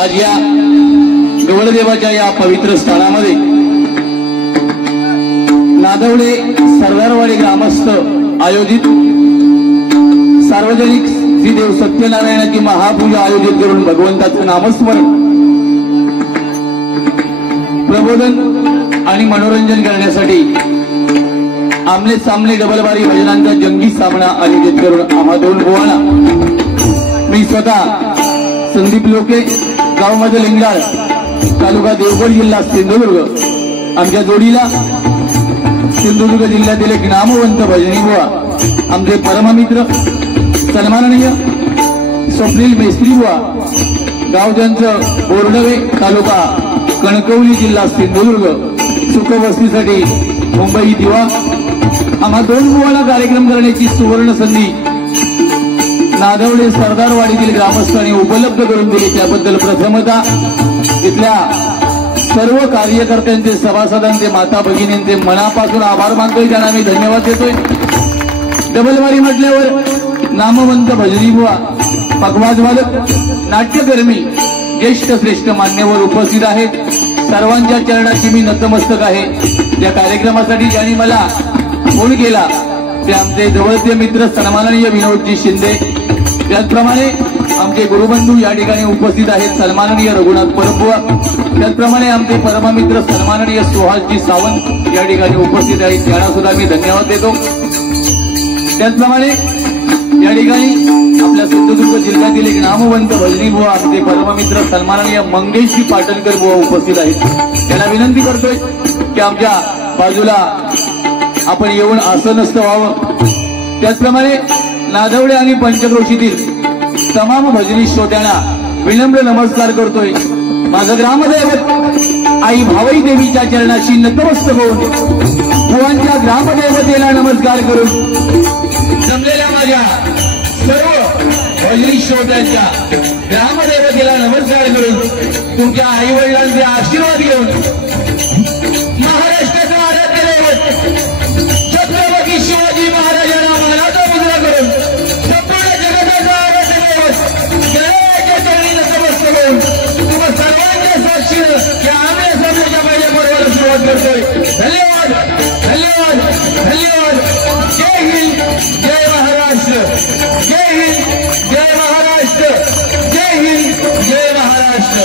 आज या गवळदेवाच्या या पवित्र स्थानामध्ये नादवडे सरदारवाडी ग्रामस्थ आयोजित सार्वजनिक श्रीदेव सत्यनारायणाची महापूजा आयोजित करून भगवंताचं नामस्मरण प्रबोधन आणि मनोरंजन करण्यासाठी आमने सामने डबलबारी भजनांचा जंगी सामना आयोजित करून आम्हा दोन बुवांना मी स्वतः संदीप लोके गाव मध्ये लिंगाळ तालुका देवगड जिल्हा सिंधुदुर्ग आमच्या जोडीला सिंधुदुर्ग जिल्ह्यातील एक नामवंत भजनी बुवा आमचे परममित्र सन्माननीय स्वप्नील मेस्त्री बुवा गाव त्यांचं बोर्डवे तालुका कणकवली जिल्हा सिंधुदुर्ग सुखवस्तीसाठी मुंबई दिवा आम्हा दोन बुवाला कार्यक्रम करण्याची सुवर्ण संधी नादवडे सरदारवाडीतील ग्रामस्थांनी उपलब्ध करून दिली त्याबद्दल प्रथमतः इथल्या सर्व कार्यकर्त्यांचे सभासदांचे माता भगिनींचे मनापासून आभार मानतोय त्यांना मी धन्यवाद देतोय। डबलबारी म्हटल्यावर नामवंत भजनी बुवा पखवाजवादक नाट्यकर्मी ज्येष्ठ श्रेष्ठ मान्यवर उपस्थित आहेत सर्वांच्या चरणाची मी नतमस्तक आहे। या कार्यक्रमासाठी ज्यांनी मला फोन केला ते आमचे जवळचे मित्र सन्माननीय विनोदजी शिंदे त्याचप्रमाणे आमचे गुरुबंधू या ठिकाणी उपस्थित आहेत सन्माननीय रघुनाथ परबुवा त्याचप्रमाणे आमचे परममित्र सन्माननीय सुहासजी सावंत या ठिकाणी उपस्थित आहेत त्यांना सुद्धा मी धन्यवाद देतो। त्याचप्रमाणे या ठिकाणी आपल्या सिंधुदुर्ग जिल्ह्यातील एक नामवंत भजनी बुवा आमचे परममित्र सन्माननीय मंगेशजी पाटणकर बुवा उपस्थित आहेत त्यांना विनंती करतोय की आमच्या बाजूला आपण येऊन आसनस्थ व्हावं। त्याचप्रमाणे नादवडे आणि पंचक्रोशीतील तमाम भजनी श्रोत्यांना विनम्र नमस्कार करतोय। माझं ग्रामदैवत आई भावई देवीच्या चरणाशी नतमस्तक होऊन बुवांच्या ग्रामदैवतेला नमस्कार करून जमलेल्या माझ्या सर्व भजनी श्रोत्यांच्या ग्रामदैवतेला नमस्कार करून तुमच्या आई वडिलांचे आशीर्वाद घेऊन महाराष्ट्राचं आराध्य दैवत छत्रपती शिवाजी महाराजांना मानाचा मुद्रा करून संपूर्ण जगताचा आराध्य दैवत जयाच्या चरणी नतमस्तक होऊन तुम्हा सर्वांच्या साक्षीनं या आम्ही समोरच्या माझ्या पर्वाला सुरुवात करतोय। धन्यवाद धन्यवाद धन्यवाद। जय हिंद जय महाराष्ट्र जय हिंद जय महाराष्ट्र जय हिंद जय महाराष्ट्र।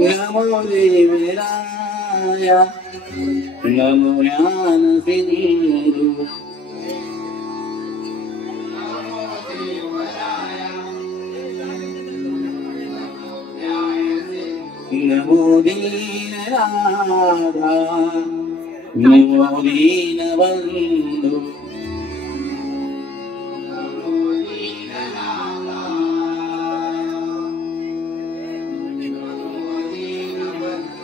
नमो देवराय नमो ज्ञान सिंधु नमो दीन राधा नमो दीन बंधु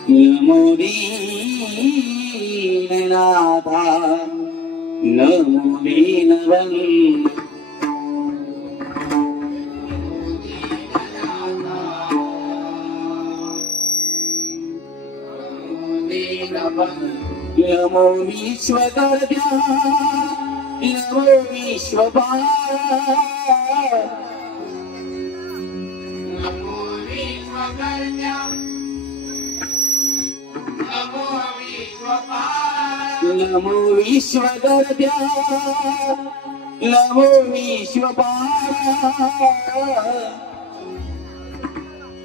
नमो दीननाथा नमो दीनबंधु नमो विश्वकर्त्या नमो विश्वपाला नमो विश्वकर्त्या नमो विश्वपाला नमो विश्वकर्त्या नमो विश्वपाला नमो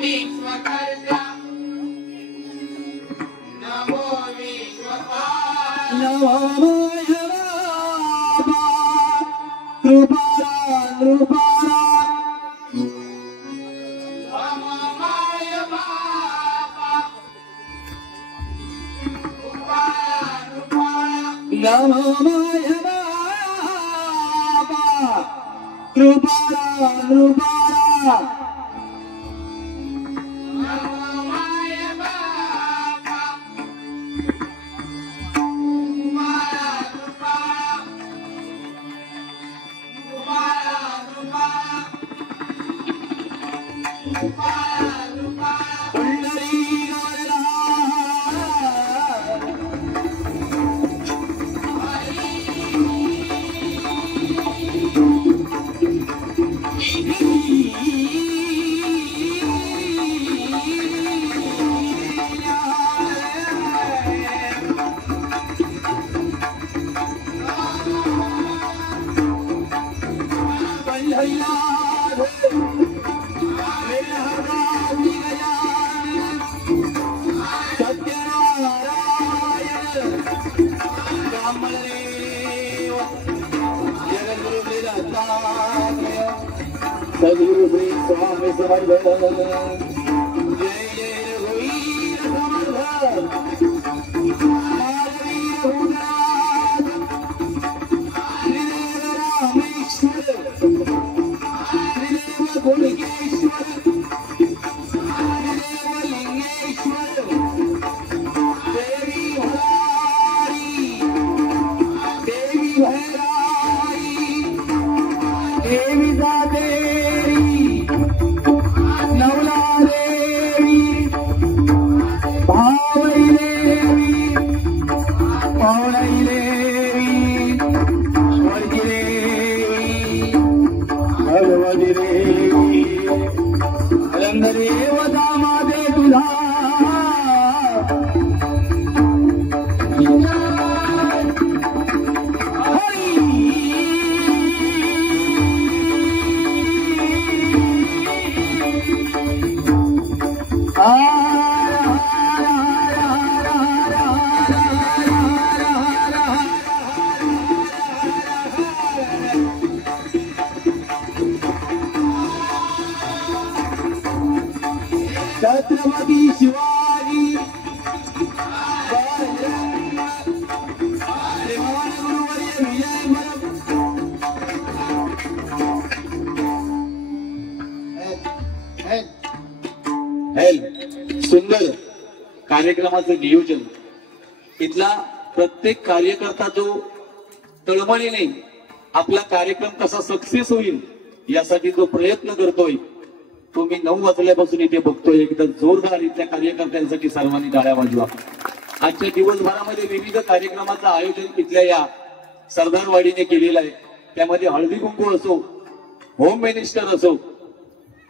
विश्वकर्त्या नमो कृपाला कृपाला नमो कृपाला कृपाला सद्गुरु श्री स्वामी समर्थ जय जय रघुवीर समर्थ श्रीदेव रामेश्वर श्रीदेव गुणकेश्वर श्रीदेव लिंगेश्वर देवी भरारी देवी भैराई देवी जाते नवला देवी भावई देवी पौड़ई देवी वर्गी देवी भगवती देवी रंग देवता माते तुझा छत्रपती शिवाजी सुंदर कार्यक्रमाचं नियोजन इथला प्रत्येक कार्यकर्ता जो तळमळीने आपला कार्यक्रम कसा सक्सेस होईल यासाठी जो प्रयत्न करतोय तो मी 9 वाजल्यापासून इथे बघतोय. एकदा जोरदार इथल्या कार्यकर्त्यांसाठी सर्वांनी टाळ्या वाजवा. आजच्या दिवसभरामध्ये विविध कार्यक्रमाचं आयोजन इथल्या या सरदारवाडीने केलेलं आहे. त्यामध्ये हळदी कुंकू असो, होम मिनिस्टर असो.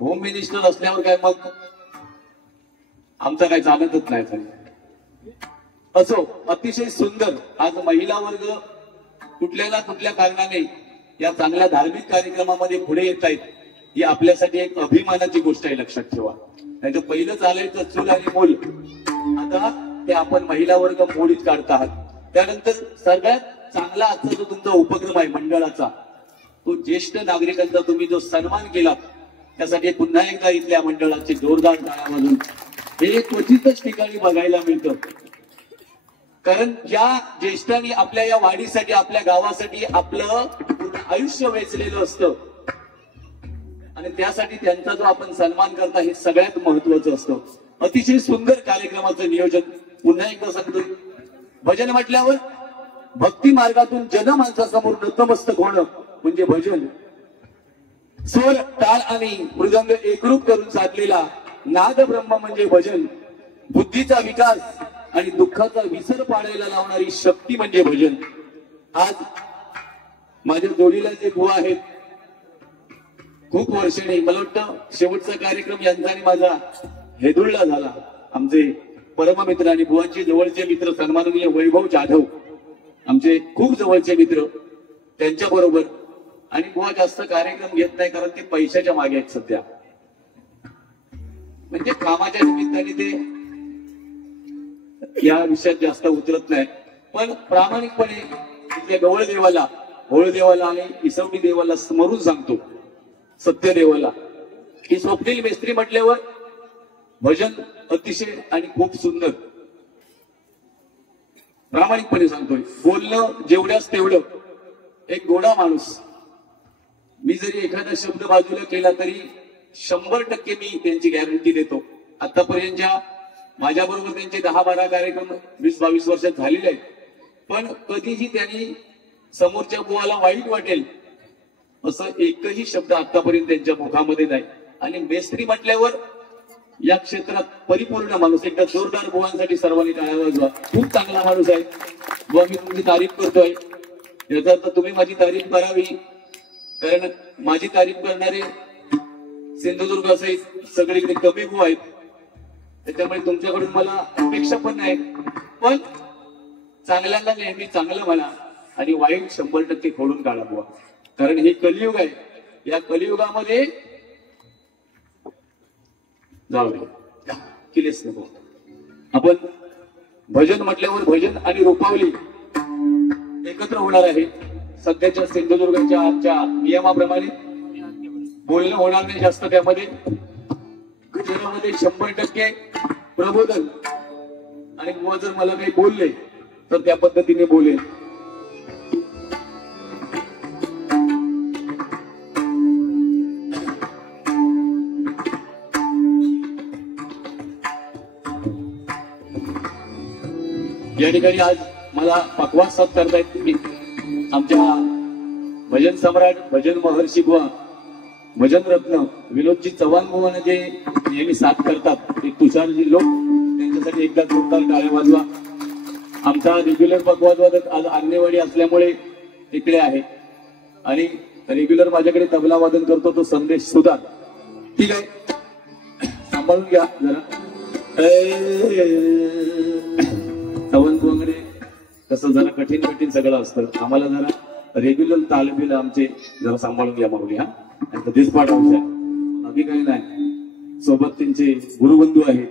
होम मिनिस्टर असल्यावर काय मग आमचं काय चालतच नाही असो. अतिशय सुंदर आज महिला वर्ग कुठल्या ना कुठल्या कारणाने या चांगल्या धार्मिक कार्यक्रमामध्ये पुढे येत आहेत. ही आपल्यासाठी एक अभिमानाची गोष्ट आहे, लक्षात ठेवा. नाही तर पहिलं चालायचं चूल आणि मूल, आता ते आपण महिला वर्ग मोडीत काढत आहात. त्यानंतर सगळ्यात चांगला आजचा जो तुमचा उपक्रम आहे मंडळाचा, तो ज्येष्ठ नागरिकांचा तुम्ही जो सन्मान केला त्यासाठी पुन्हा एकदा इथल्या मंडळाची जोरदार टाळ्या वाजवून. हे क्वचितच ठिकाणी बघायला मिळतं, कारण ज्या ज्येष्ठांनी आपल्या या वाडीसाठी आपल्या गावासाठी आपलं पूर्ण आयुष्य वेचलेलं असतं आणि त्यासाठी त्यांचा जो आपण सन्मान करता हे सगळ्यात महत्वाचं असतं. अतिशय सुंदर कार्यक्रमाचं नियोजन पुन्हा एकदा सांगतोय. भजन म्हटल्यावर भक्ती मार्गातून जनमानसासमोर नतमस्तक होणं म्हणजे भजन. स्वर, ताल आणि मृदंग एकरूप करून साधलेला नाद ब्रह्म म्हणजे भजन. बुद्धीचा विकास आणि दुःखाचा विसर पाडायला लावणारी शक्ती म्हणजे भजन. आज माझ्या जोडीला जे बुवा आहेत, खूप वर्षांनी, मला वाटतं शेवटचा कार्यक्रम यांचा आणि माझा हेदुळला झाला. आमचे परममित्र आणि बुवांचे जवळचे मित्र सन्माननीय वैभव जाधव, आमचे खूप जवळचे मित्र, त्यांच्या बरोबर. आणि बुवा जास्त कार्यक्रम घेत नाही कारण ते पैशाच्या मागे आहेत सध्या, म्हणजे कामाच्या निमित्ताने ते या विषयात जास्त उतरत नाही. पण प्रामाणिकपणे तिथल्या गवळ देवाला, होळ देवाला आणि इसवडी देवाला स्मरून सांगतो, सत्य देवाला, की स्वप्नील मेस्त्री म्हटल्यावर भजन अतिशय आणि खूप सुंदर. प्रामाणिकपणे सांगतोय, बोलणं जेवढ्याच तेवढं. एक गोडा माणूस. मी जरी एखादा शब्द बाजूला केला तरी 100% मी त्यांची गॅरंटी देतो. आतापर्यंतच्या माझ्या बरोबर त्यांचे 10-12 कार्यक्रम 20-22 वर्षात झालेले आहेत. पण कधीही त्यांनी समोरच्या बुवाला वाईट वाटेल असं एकही शब्द आतापर्यंत त्यांच्या मुखामध्ये नाही. आणि मेस्त्री म्हटल्यावर या क्षेत्रात परिपूर्ण माणूस. एकदा जोरदार बुवांसाठी सर्वांनी टाळ्या वाजवा. खूप चांगला माणूस आहे बुवा. मी तुमची तारीफ करतोय, याचा अर्थ तुम्ही माझी तारीफ करावी, कारण माझी तारीफ करणारे सिंधुदुर्ग सहित सगळीकडे कमी बुवा आहेत. त्याच्यामुळे तुमच्याकडून मला अपेक्षा पण नाही. पण चांगल्याला नेहमी चांगलं म्हणा आणि वाईट 100% खोडून काढा बुवा. कारण हे कलियुग आहे. या कलियुगामध्ये जाऊ दे, केलेच नको. आपण भजन म्हटल्यावर भजन आणि रूपावली एकत्र होणार आहे. सध्याच्या सिंधुदुर्गच्या आजच्या नियमाप्रमाणे बोलणं होणार नाही जास्त. त्यामध्ये गजरामध्ये 100% प्रबोधन. आणि बुवा जर मला काही बोलले तर त्या पद्धतीने बोलेल. या ठिकाणी आज मला पकवास साथ करतायत आमच्या भजन सम्राट, भजन महर्षी बुवा, भजन रत्न विनोदजी चव्हाण बुवाने जे नेहमी साथ करतात, ते तुषारजी लोक, त्यांच्यासाठी एकदा जोरदार टाळ्या वाजवा. आमचा रेग्युलर पकवास वादक आज आणेवाडी असल्यामुळे तिकडे आहे आणि रेग्युलर माझ्याकडे तबला वादन करतो तो संदेश सुधार. ठीक आहे, सांभाळून घ्या जरा. चव्हाण बुवाकडे कसं जरा कठीण सगळं असतं. आम्हाला जरा रेग्युलर तालमील आमचे जरा सांभाळून घ्या माऊली. हा, कधीच पाठ आहे, बाकी काही नाही. सोबत त्यांचे गुरुबंधू आहेत.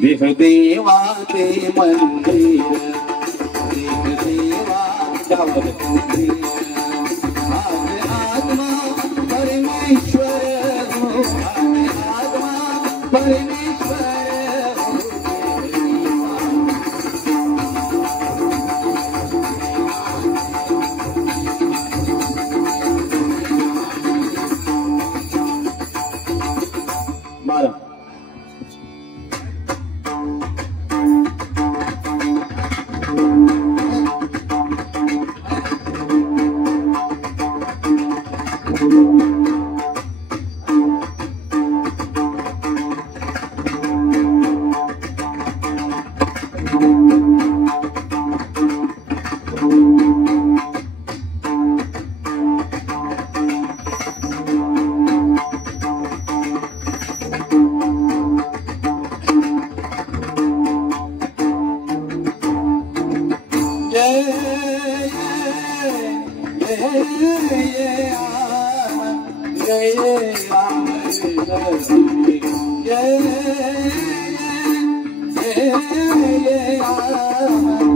देह देवा ते मंदिर, देह देवा मंदिर, आत्मा परमेश्वर हो, आत्मा परमेश्वर yeah.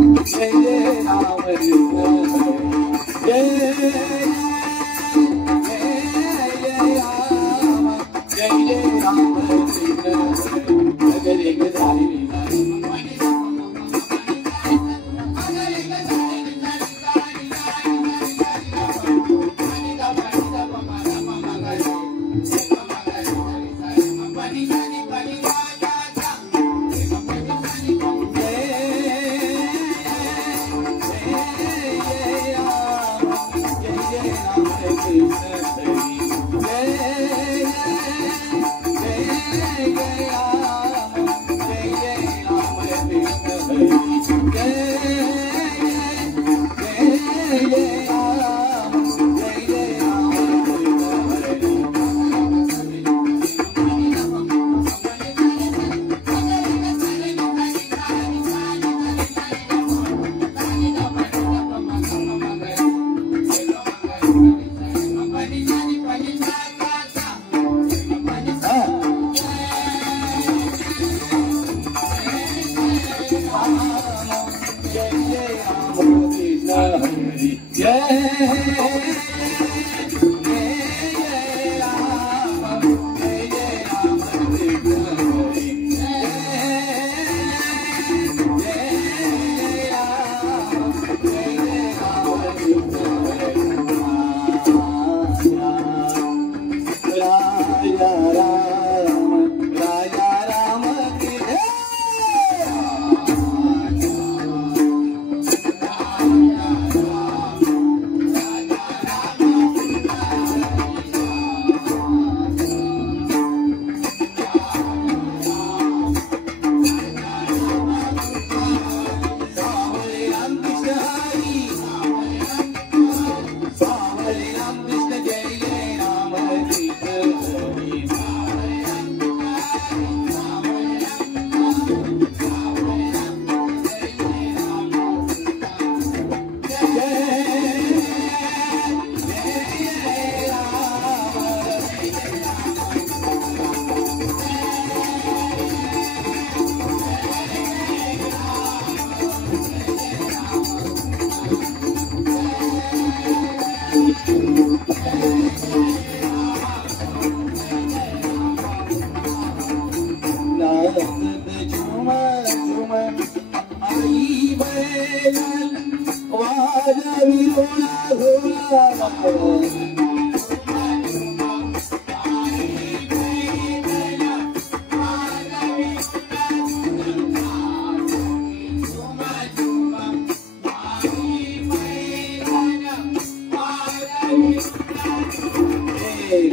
एक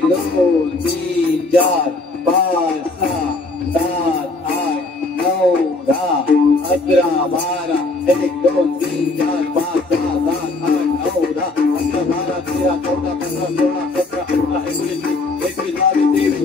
दोन तीन चार पाच सहा सात आठ नऊ दहा अकरा बारा एक दोन तीन चार पाच सहा सात आठ नऊ दहा अकरा बारा तेरा चौदा पंधरा सोळा सतरा अठरा एकोणीस 22 23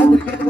Thank you.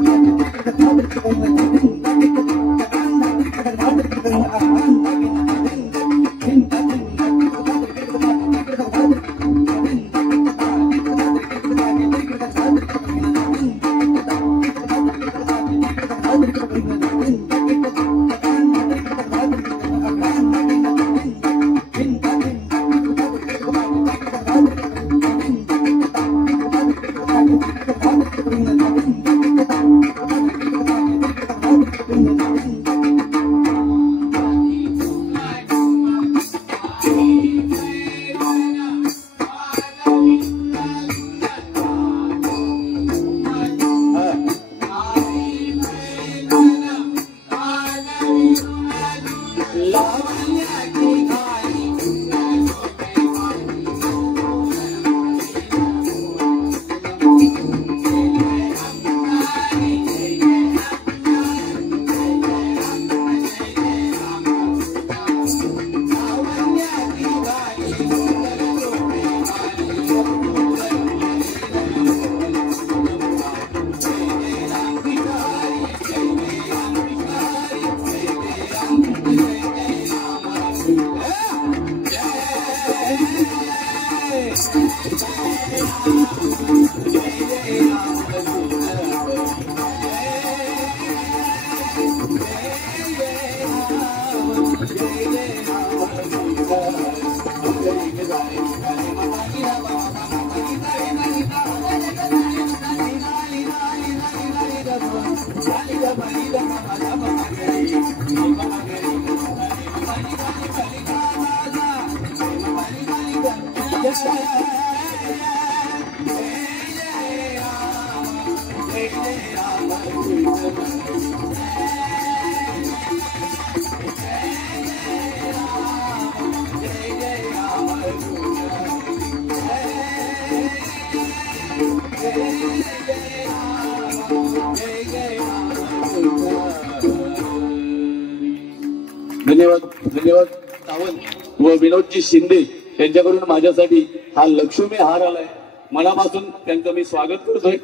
धन्यवाद धन्यवाद सावंत व विनोदजी शिंदे यांच्याकडून माझ्यासाठी हा लक्ष्मी हार आलाय. मनापासून त्यांचं मी स्वागत करतोय.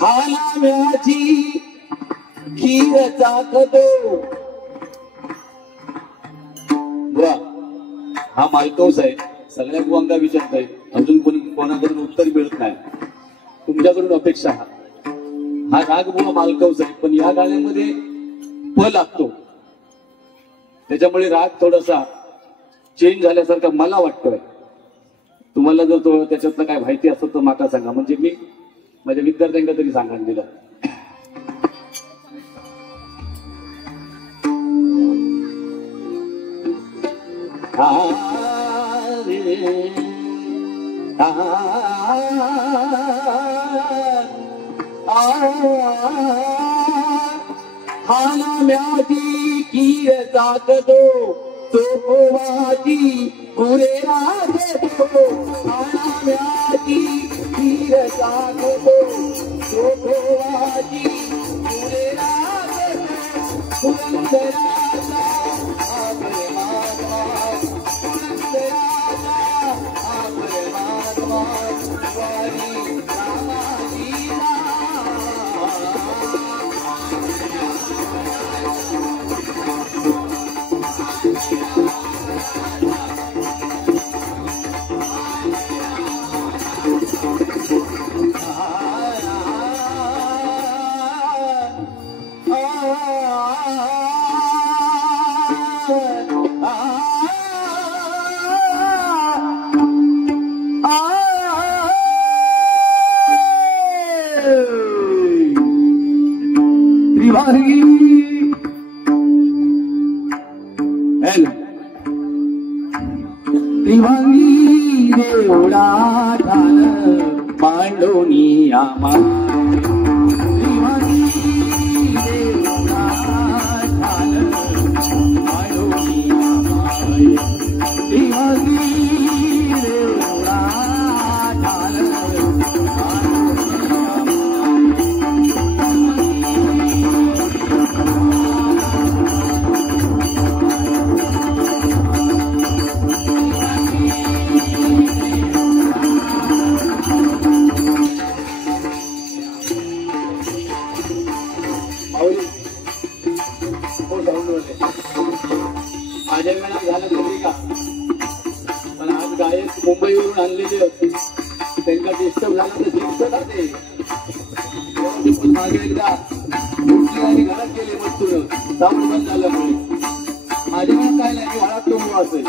हालाम्याची खीर चाकतो. वा हा मालकौस आहे. सगळ्या गुवांगा विचारताय, अजून कोणाकडून उत्तर मिळत नाही. तुमच्याकडून अपेक्षा हा राग बुवा मालकौस आहे, पण या गाण्यामध्ये प लागतो, त्याच्यामुळे राग थोडासा चेंज झाल्यासारखा मला वाटतोय. तुम्हाला जर तो त्याच्यातलं काय माहिती असतं तर माका सांगा, म्हणजे मी माझ्या विद्यार्थ्यांना तरी सांगा दिलं. हालाम्याची खीर चाकतो सोवाची पुरे राजतो. हालाम्याची खीर चाकतो सोवाची पुरे राजतो. पुरंदराचा परमात्मा, पुरंदराचा परमात्मा वारी रामाजीला. त्रिवांगी देवळा ठाण मांडोनी आमा. त्रिवांगी देवळा ठाण मांडोनी आमा. त्रिवांगी देवळा ठाण माझ्या वेळा झालं तरी का, पण आज गायक मुंबईवरून आणलेले होते, त्यांना डिस्टर्ब झाला तर शिक्षक राहते. मागे एकदा उठले आणि घरात गेले मस्तूर साऊंड बंद झाल्यामुळे. माझ्या वेळा काय नाही, घरात तो असेल.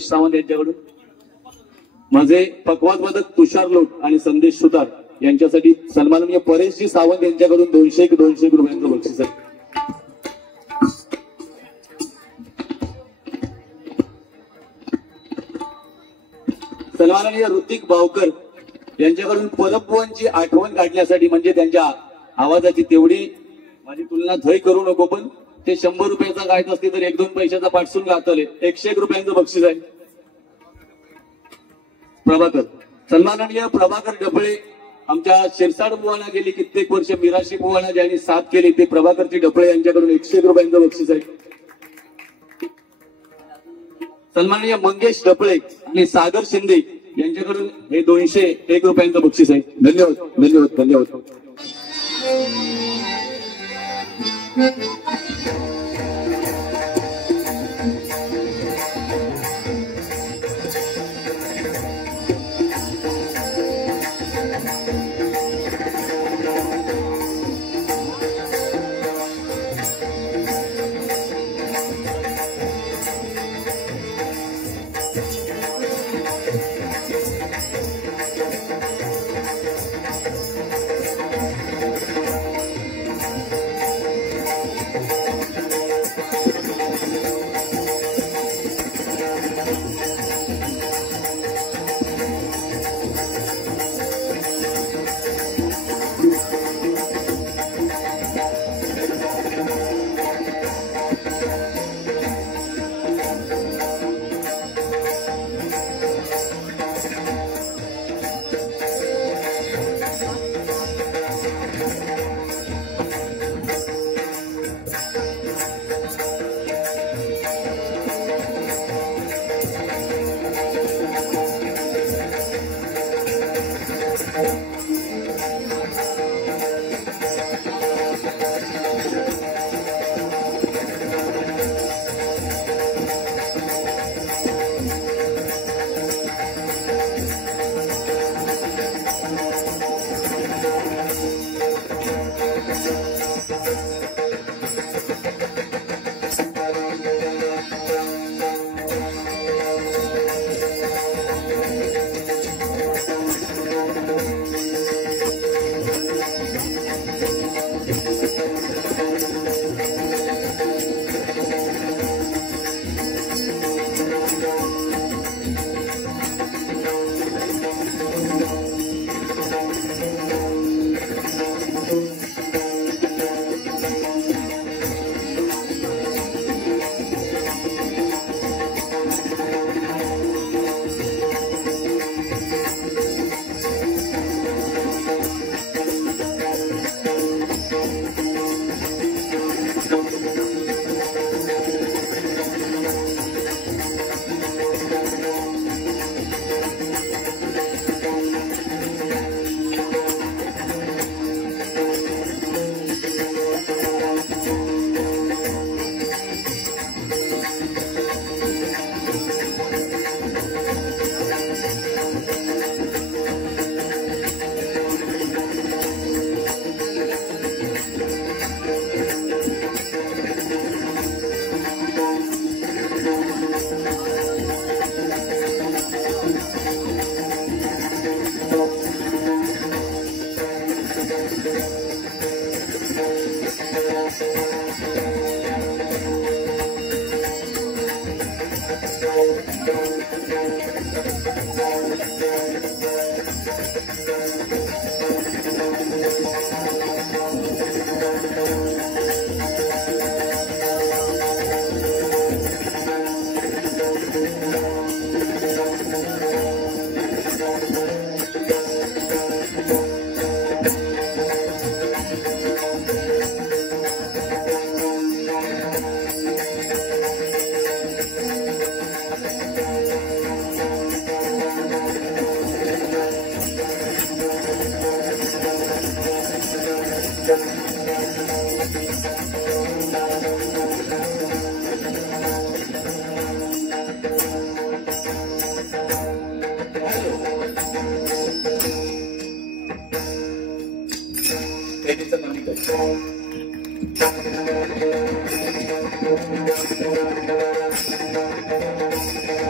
परेश सावंत यांच्याकडून. माझे पकवाजवादक तुषार लोट आणि संदेश सुतार यांच्यासाठी सन्माननीय परेशजी सावंत यांच्याकडून 200 रुपयांचं बक्षीस आहे. सन्माननीय ऋतिक बावकर यांच्याकडून परमभुवनची आठवण काढण्यासाठी, म्हणजे त्यांच्या आवाजाची तेवढी माझी तुलना झय करू नको, पण ते 100 रुपयाचा गायत असते तर 1-2 पैशाचा पाठसून गातले. 101 रुपयांचं बक्षीस आहे. प्रभाकर, सन्माननीय प्रभाकर डफळे, आमच्या शिरसाड बुवाना गेली कित्येक वर्ष मिराशी बुवाना ज्यांनी साथ केली ते प्रभाकरजी डफळे यांच्याकडून 101 रुपयांचं बक्षीस आहे. सन्माननीय मंगेश डफळे आणि सागर शिंदे यांच्याकडून हे 201 रुपयांचं बक्षीस आहे. धन्यवाद धन्यवाद धन्यवाद.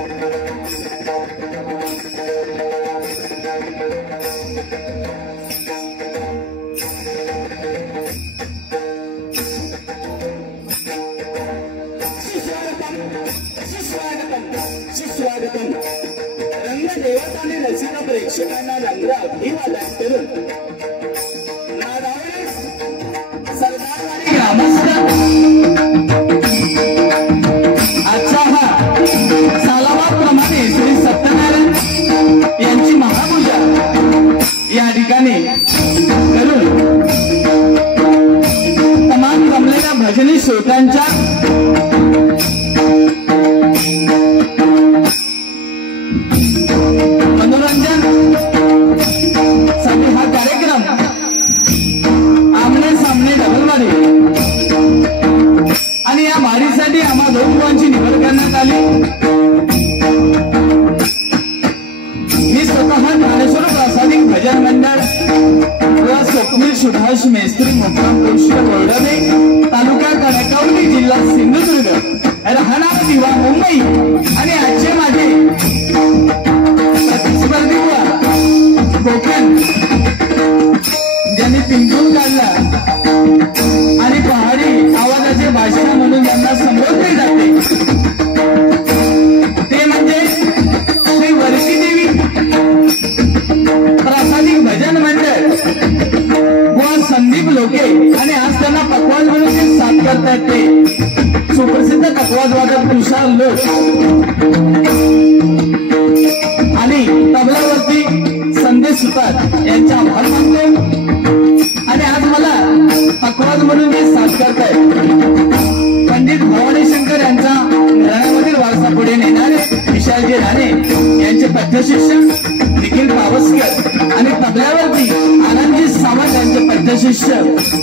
Thank you. सुस्वागतम रंगदेवताने रसिक प्रेक्षकांना रंग अभिवादन करून नारायण सरदारवाडी ग्रामस्थ आजचा हा सालाबादप्रमाणे श्री सत्यनारायण यांची महापूजा या ठिकाणी करून तमाम जमलेल्या भजनी श्रोत्यांच्या मनोरंजन साठी हा कार्यक्रम आमने सामने डबलवाडी आणि या वारीसाठी आम्हा दोन मुलांची निवड करण्यात आली। मी स्वतः ज्ञानेश्वर प्रासादिक भजन मंडळ व स्वप्नील सुभाष मेस्त्री मुक्काम पोस्ट बोर्डे तालुका कणकवली जिल्हा सिंधुदुर्ग राहणार दिवा मुंबई आणि आजचे माझे प्रतिस्पर्धी कोकण ज्यांनी पिंजून काढला आणि पहाडी आवाजाचे भाषण म्हणून ज्यांना संबोधले जाते ते म्हणजे श्री वर्षी देवी प्रासादिक भजन मंडळ व संदीप लोके आणि आज त्यांना पकवाज म्हणून ते साथ करतायत ते सुप्रसिद्ध पकवाज वादक तुषार लोक आणि तबल्यावरती संदेश सुतार यांचा आभार मानतो। आणि आज मला पकवाज म्हणून जे साथ करतायत पंडित भवानी शंकर यांचा घराण्यामधील वारसा पुढे नेणारे विशालजी राणे यांचे पथ्यशिष्य निखिल पावसकर आणि तबल्यावरती आनंदजी सावंत यांचे पथ्यशिष्य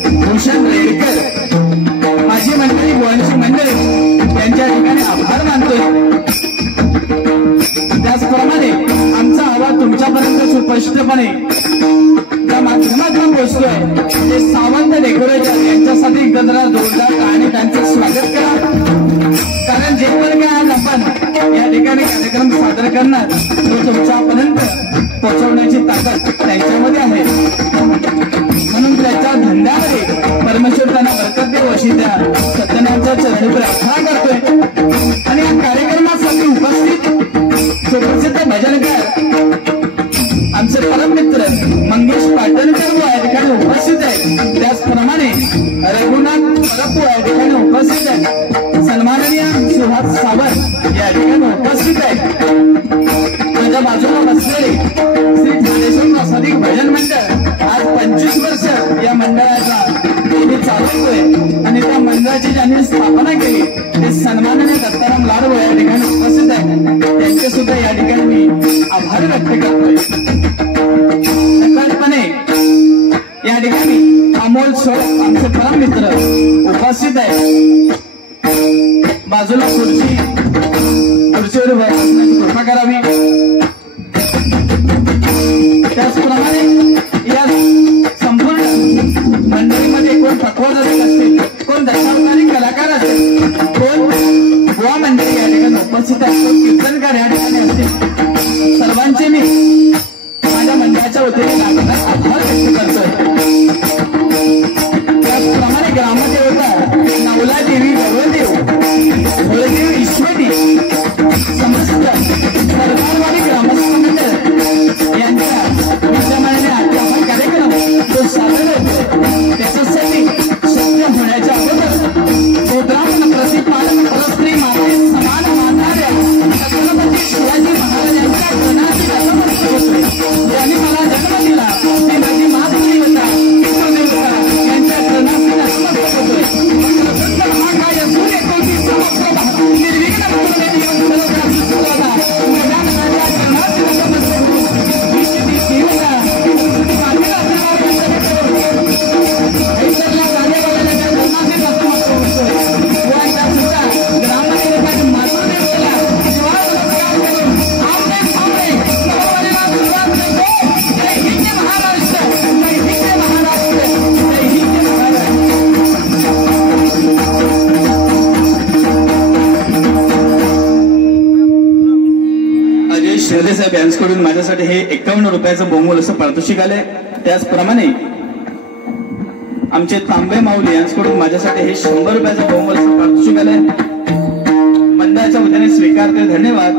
भूषण रेडकर माझी मंडळी गोवांची मंडळी यांच्या ठिकाणी आभार मानतोय। त्याचप्रमाणे आमचा आवाज तुमच्यापर्यंत सुस्पष्टपणे त्या माध्यमातून पोहोचतोय ते सावंत डेकोरेटर यांच्यासाठी एकदा जोरदार आणि त्यांचं स्वागत करा। कारण जे पण काय आज आपण या ठिकाणी कार्यक्रम सादर करणार तो तुमच्यापर्यंत पोहोचवण्याची ताकद त्यांच्यामध्ये आहे। म्हणून त्याच्या धंद्यामध्ये परमेश्वर त्यांना बरकत देव अशी त्या सत्यनारायणच्या चरणी प्रार्थना करतोय। आणि या कार्यक्रमासाठी उपस्थित सुप्रसिद्ध भजनकार आमचे परममित्र मंगेश पाटणकर व या ठिकाणी उपस्थित आहेत। त्याचप्रमाणे रघुनाथ परपू या ठिकाणी उपस्थित आहेत। सन्माननीय सुहास सावंत या ठिकाणी उपस्थित आहेत। माझ्या बाजूला बसलेले श्री ज्ञानेश्वर प्रासादिक भजन मंडळ आज 25 वर्ष या मंडळाचा चालवतोय आणि त्या मंडळाची ज्यांनी स्थापना केली ते सन्माननीय दत्ताराम लाडू या ठिकाणी उपस्थित आहेत। त्यांचे सुद्धा या ठिकाणी मी आभार व्यक्त करतोय। नकळतपणे या ठिकाणी अमोल सोळ आमचे परम मित्र उपस्थित आहेत। बाजूला खुर्चीवर बसण्याची कृपा करावी। त्याचप्रमाणे या संपूर्ण मंडळीमध्ये कोण पकवाजक असतील, कोण दशावतारी कलाकार असतील, कोण गोवा मंडळी या ठिकाणी उपस्थित आहेत, कोण कीर्तनकार या ठिकाणी असतील, सर्वांचे मी माझ्या मंडळाच्या वतीने आभार व्यक्त करतोय। त्याचप्रमाणे ग्रामदेवता नवला देवी साहेब यांच्याकडून माझ्यासाठी हे 51 रुपयाचं बहुमूल्य असं पारितोषिक आले. त्याचप्रमाणे आमचे तांबे माऊली यांच्याकडून माझ्यासाठी हे 100 रुपयाचं बहुमूल्य असं पारितोषिक आले. मंडळाच्या वतीने स्वीकारते, धन्यवाद.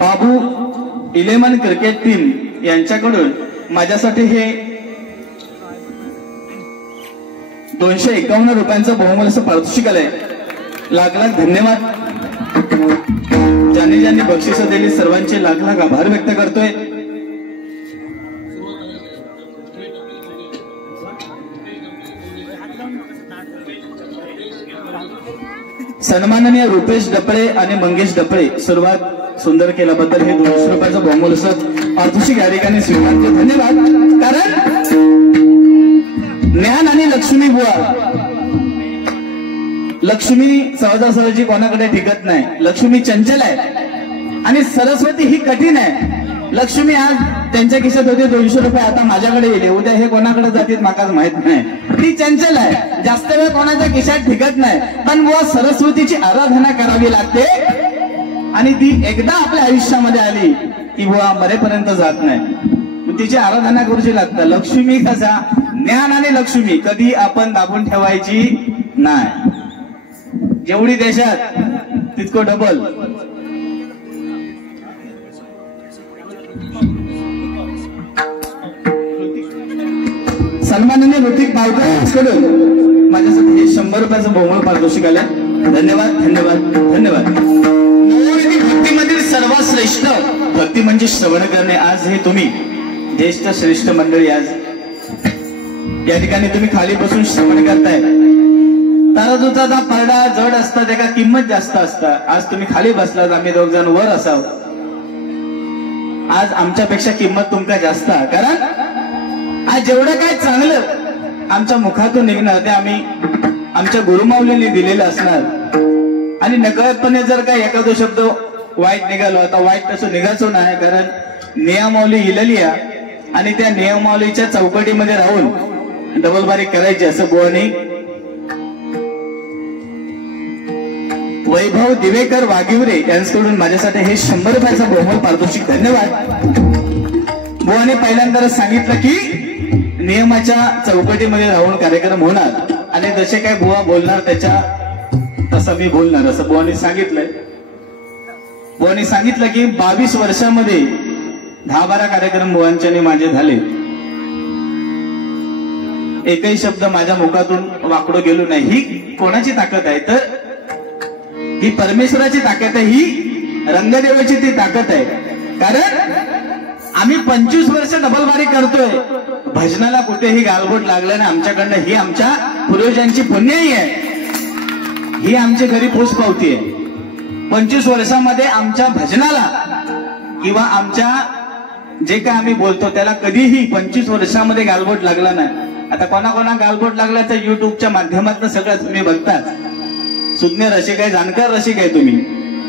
बाबू 11 क्रिकेट टीम यांच्याकडून माझ्यासाठी हे 251 रुपयांचं बहुमूल्य असं पारितोषिक आलंय. लाख लाख धन्यवाद. ज्यांनी ज्यांनी बक्षिसं दिली सर्वांचे लाख लाख आभार व्यक्त करतोय. सन्माननीय रुपेश डपळे आणि मंगेश डपळे सुरुवात सुंदर केल्याबद्दल हे 200 रुपयाचं बहुमूल्य असं पारितोषिक या ठिकाणी स्वीकारते, धन्यवाद. कारण ज्ञान आणि लक्ष्मी बुवा, लक्ष्मी सहजासहजी कोणाकडे टिकत नाही. लक्ष्मी चंचल आहे आणि सरस्वती ही कठीण आहे. लक्ष्मी आज त्यांच्या खिशात होते 200 रुपये, आता माझ्याकडे येले, उद्या हे कोणाकडे जातील माकाच माहित नाही. ती चंचल आहे, जास्त वेळ कोणाच्या खिशात टिकत नाही. पण बुवा सरस्वतीची आराधना करावी लागते आणि ती एकदा आपल्या आयुष्यामध्ये आली की बुवा मरेपर्यंत जात नाही. तिची आराधना करूची लागतं. लक्ष्मी कसा, ज्ञान आणि लक्ष्मी कधी आपण दाबून ठेवायची नाही. जेवढी देशात तितकं डबल. सन्माननीय ऋतिक पावकर यांच्याकडून माझ्यासाठी हे 100 रुपयाचं बहुमूल्य पारितोषिक आलं. धन्यवाद, धन्यवाद, धन्यवाद. भक्तीमधील सर्वात श्रेष्ठ भक्ती म्हणजे श्रवण करणे. आज हे तुम्ही ज्येष्ठ श्रेष्ठ मंडळी आज या ठिकाणी तुम्ही खाली बसून श्रवण करताय. ताराजूचा परडा जड असतात, त्याला किंमत जास्त असतात. आज तुम्ही खाली बसलात, आम्ही 2 जण वर असाव. आज आमच्यापेक्षा किंमत तुमका जास्त, कारण आज जेवढं काय चांगलं आमच्या मुखातून निघणार ते आम्ही आमच्या गुरुमाऊलींनी दिलेलं असणार. आणि नकळतपणे जर काय एखादा शब्द वाईट निघालो, आता वाईट तसं निघायचो नाही, कारण नियमावली इलेली आहे आणि त्या नियमावलीच्या चौकटीमध्ये राहून डबलबारी करायची असं बुवानी वैभव दिवेकर वागिवरे यांच्याकडून माझ्यासाठी हे 100 रुपयाचं बहुमूल्य पारितोषिक, धन्यवाद. बुवाने पहिल्यांदा सांगितलं की नियमाच्या चौकटीमध्ये राहून कार्यक्रम होणार आणि जसे काय बुवा बोलणार त्याच्या तसं मी बोलणार असं बुवाने सांगितलंय. बुवाने सांगितलं की 22 वर्षामध्ये 10-12 कार्यक्रम बुवांच्याने माझे झाले. एकही शब्द माझ्या मुखातून वाकडो गेलो नाही. ही कोणाची ताकद आहे तर ही परमेश्वराची ताकद आहे, ही रंगदेवाची ती ताकद आहे. कारण आम्ही 25 वर्ष डबलबारी करतोय, भजनाला कुठेही गालबोट लागलं नाही आमच्याकडनं. ही आमच्या पूर्वजांची पुण्याई आहे, ही आमची घरी पोच पावती आहे. 25 वर्षामध्ये आमच्या भजनाला किंवा आमच्या जे काय आम्ही बोलतो त्याला कधीही 25 वर्षामध्ये गालबोट लागला नाही. आता कोणा गालबोट लागला तर युट्यूबच्या माध्यमातून सगळं तुम्ही बघतात. सुज्ञ रसिक आहे, जाणकार रसिक आहे तुम्ही.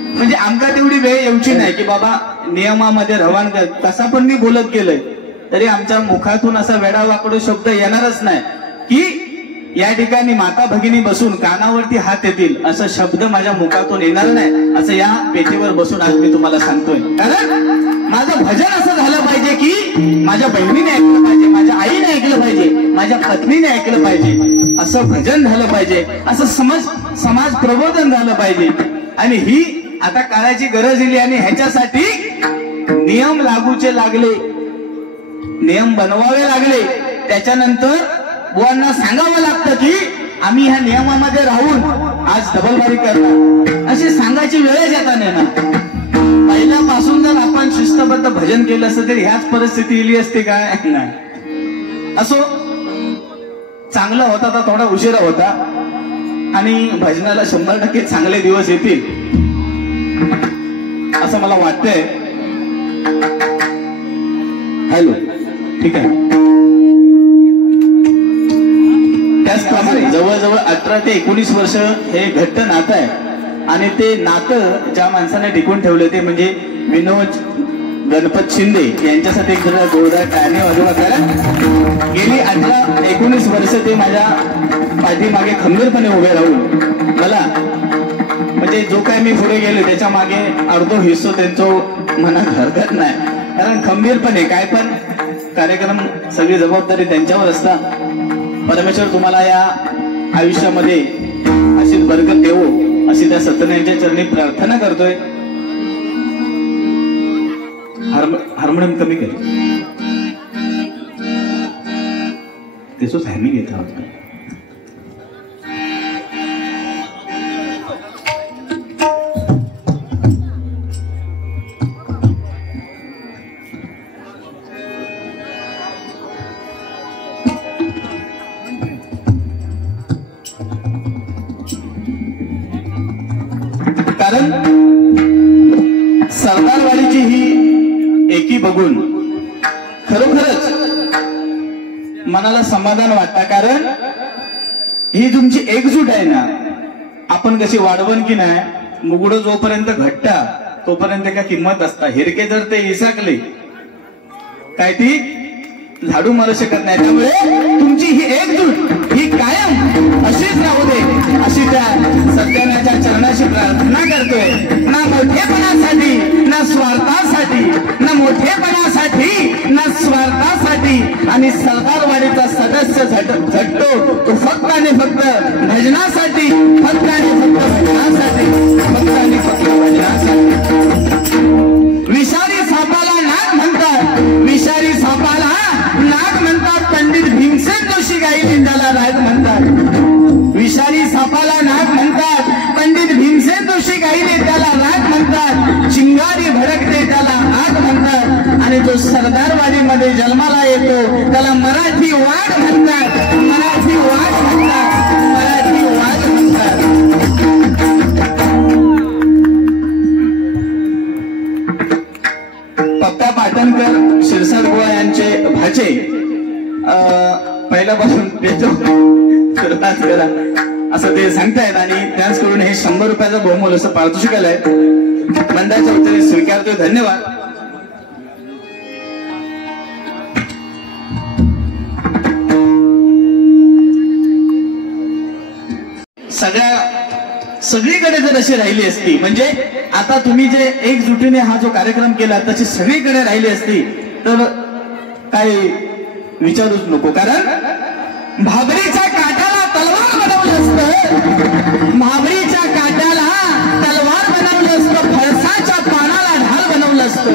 म्हणजे आमका तेवढी वेळ येऊची नाही की बाबा नियमामध्ये रवान कर. कसा पण मी बोलत गेलोय तरी आमच्या मुखातून असा वेडावाकडू शब्द येणारच नाही की या ठिकाणी माता भगिनी बसून कानावरती हात येतील असं शब्द माझ्या मुखातून येणार नाही. असं या पेटीवर बसून आज मी तुम्हाला सांगतोय. कारण माझं भजन असं झालं पाहिजे की माझ्या बहिणीने ऐकलं पाहिजे, माझ्या आईने ऐकलं पाहिजे, माझ्या पत्नीने ऐकलं पाहिजे. असं भजन झालं पाहिजे, असं समाज प्रबोधन झालं पाहिजे. आणि ही आता काळाची गरज दिली आणि ह्याच्यासाठी नियम लागूचे लागले, नियम बनवावे लागले. त्याच्यानंतर बुवांना सांगावं लागतं की आम्ही ह्या नियमामध्ये राहून आज डबलबारी करणार अशी सांगायची वेळच येता नाही ना. पहिल्यापासून जर आपण शिस्तबद्ध भजन केलं असतं तरी ह्याच परिस्थिती इली असते काय नाही. असो चांगला होता तर थोडा उशिरा होता आणि भजनाला 100% चांगले दिवस येतील असं मला वाटतंय. हॅलो, ठीक आहे. त्याचप्रमाणे जवळजवळ 18 ते 19 वर्ष हे घट्ट नातं आहे आणि ते नातं ज्या माणसाने टिकून ठेवले ते म्हणजे विनोद गणपत शिंदे यांच्यासाठी एक जरा जोरदार टाळ्या वाजवा करा. गेली 18-19 वर्ष ते माझ्या पाठीमागे खंबीरपणे उभे राहून मला म्हणजे जो काय मी पुढे गेलो त्याच्या मागे अर्धो हिस्सो त्यांचं मनात हरकत नाही, कारण खंबीरपणे काय पण कार्यक्रम सगळी जबाबदारी त्यांच्यावर असता. परमेश्वर तुम्हाला या आयुष्यामध्ये अशीच बरकत देवो अशी त्या सत्यनारायणच्या चरणी प्रार्थना करतोय. हार्मोनियम कमी कर, तेच हॅमी घेत आहोत. कारण सरदारवाडीची ही एकी बघून खरोखरच मनाला समाधान वाटतं. कारण ही तुमची एकजूट आहे ना, आपण कशी वाढवण की नाही, मुगड जोपर्यंत घट्टा तोपर्यंत काय किंमत असता. हिरके जर ते इसकले काय ती झाडू मारू शकत नाही. त्यामुळे तुमची ही एकजूट ही कायम अशीच राहू दे अशी त्या सत्यनारायणच्या चरणाशी प्रार्थना करतोय. ना मोठेपणासाठी ना स्वार्थासाठी, ना मोठेपणासाठी ना स्वार्थासाठी. आणि सरदारवाडीचा सदस्य झटतो तो फक्त आणि फक्त भजनासाठी, फक्त आणि फक्त भजनासाठी, फक्त आणि फक्त भजनासाठी. विषारी सापाला नाग म्हणतात, विषारी सापाला नाग म्हणतात. पंडित भीमसेन जोशी गाई लिंगाला राग म्हणतात. विषारी सापाला नाग म्हणतात, पंडित भीमसेन जोशी गाईले त्याला राग म्हणतात. चिंगारी भडकते त्याला आग म्हणतात. आणि जो सरदारवाडीमध्ये जन्माला येतो त्याला मराठी वाघ म्हणतात, मराठी वाघ म्हणतात, मराठी वाघ म्हणतात. पप्पा पाटणकर शिरसाट गोळा यांचे भाचे पहिल्यापासून देतो सुरुवात करा असं ते सांगतायत. आणि त्याच करून हे 100 रुपयाचं बहुमूल्य असं पारितोषिक आलंय. मंडळाच्या वतीने स्वीकारतोय. धन्यवाद. सगळीकडे जर अशी राहिली असती, म्हणजे आता तुम्ही जे एकजुटीने हा जो कार्यक्रम केला तशी सगळीकडे राहिली असती तर काय विचारूच नको. कारण भाबरीच्या काट्याला तलवार बनवलं असतं, भाबरीच्या काट्याला तलवार बनवलं असतं, फळसाच्या पानाला ढाल बनवलं असतं.